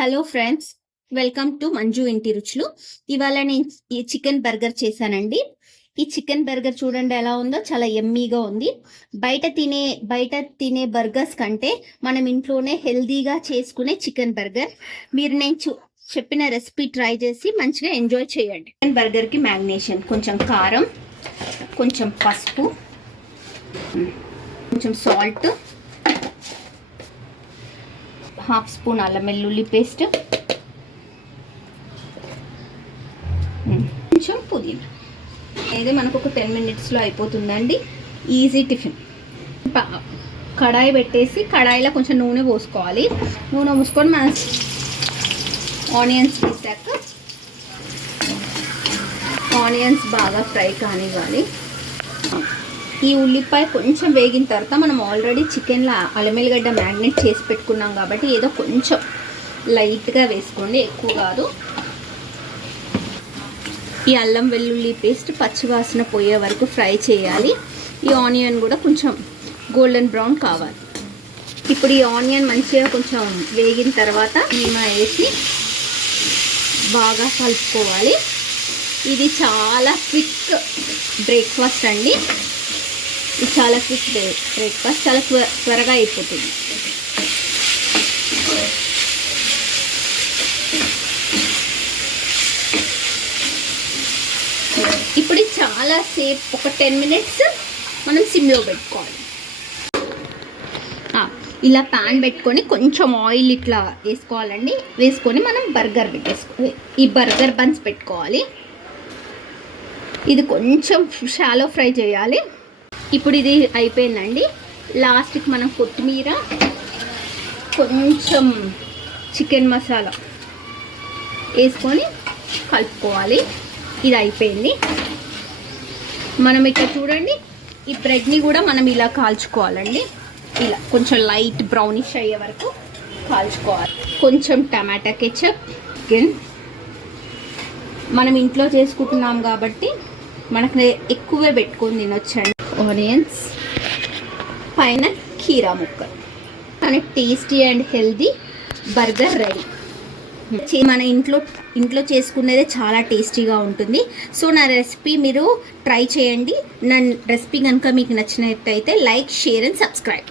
Hello friends, welcome to Manju ఇంటి రుచులు. ఇవాళ నేను ఈ చికెన్ బర్గర్ చేశానండి. ఈ చికెన్ బర్గర్ చూడండి ఎలా ఉందో, చాలా ఎమ్మీగా ఉంది. బయట తినే బర్గర్స్ కంటే మనం ఇంట్లోనే హెల్దీగా చేసుకునే చికెన్ బర్గర్ మీరు నేను చెప్పిన రెసిపీ ట్రై చేసి మంచిగా ఎంజాయ్ చేయండి. చికెన్ బర్గర్కి మ్యాగ్నేషన్ కొంచెం కారం, కొంచెం పసుపు, కొంచెం సాల్ట్, హాఫ్ స్పూన్ అల్లం వెల్లుల్లి పేస్ట్, కొంచెం పుదీనా. అయితే మనకు ఒక 10 minutesలో అయిపోతుందండి. Easy tiffin. కడాయి పెట్టేసి కడాయిలో కొంచెం నూనె పోసుకోవాలి. నూనె పోసుకొని మనం ఆనియన్స్ వేసాక ఆనియన్స్ బాగా ఫ్రై కానివ్వాలి. ఈ ఉల్లిపాయ కొంచెం వేగిన తర్వాత మనం ఆల్రెడీ చికెన్లో అల్లం వెల్లిగడ్డ మ్యారినేట్ చేసి పెట్టుకున్నాం కాబట్టి ఏదో కొంచెం లైట్గా వేసుకోండి, ఎక్కువ కాదు. ఈ అల్లం వెల్లుల్లి పేస్ట్ పచ్చివాసన పోయే వరకు ఫ్రై చేయాలి. ఈ ఆనియన్ కూడా కొంచెం గోల్డెన్ బ్రౌన్ కావాలి. ఇప్పుడు ఈ ఆనియన్ మంచిగా కొంచెం వేగిన తర్వాత కీమా వేసి బాగా కలుపుకోవాలి. ఇది చాలా క్విక్ బ్రేక్ఫాస్ట్ అండి. ఇది చాలా క్విక్ బ్రేక్ఫాస్ట్, చాలా త్వరగా అయిపోతుంది. ఇప్పుడు చాలా సేపు, ఒక 10 minutes మనం సిమ్లో పెట్టుకోవాలి. ఇలా ప్యాన్ పెట్టుకొని కొంచెం ఆయిల్ ఇట్లా వేసుకోవాలండి. వేసుకొని మనం బర్గర్ పెట్టేసుకోవాలి. ఈ బర్గర్ బన్స్ పెట్టుకోవాలి. ఇది కొంచెం షాలో ఫ్రై చేయాలి. ఇప్పుడు ఇది అయిపోయిందండి. లాస్ట్కి మనం కొత్తిమీర, కొంచెం చికెన్ మసాలా వేసుకొని కలుపుకోవాలి. ఇది అయిపోయింది. మనం ఇక్కడ చూడండి, ఈ బ్రెడ్ని కూడా మనం ఇలా కాల్చుకోవాలండి. ఇలా కొంచెం లైట్ బ్రౌనిష్ అయ్యే వరకు కాల్చుకోవాలి. కొంచెం టమాటా కెచప్, చికెన్ మనం ఇంట్లో చేసుకుంటున్నాం కాబట్టి మనకు ఎక్కువే పెట్టుకొని తినొచ్చండి. ఆనియన్స్ పైన కీరా ముక్కలు, మనకి tasty and healthy burger ready. మన ఇంట్లో చేసుకునేదే చాలా టేస్టీగా ఉంటుంది. సో నా రెసిపీ మీరు ట్రై చేయండి. నా రెసిపీ కనుక మీకు నచ్చినట్టయితే లైక్, షేర్ అండ్ సబ్స్క్రైబ్.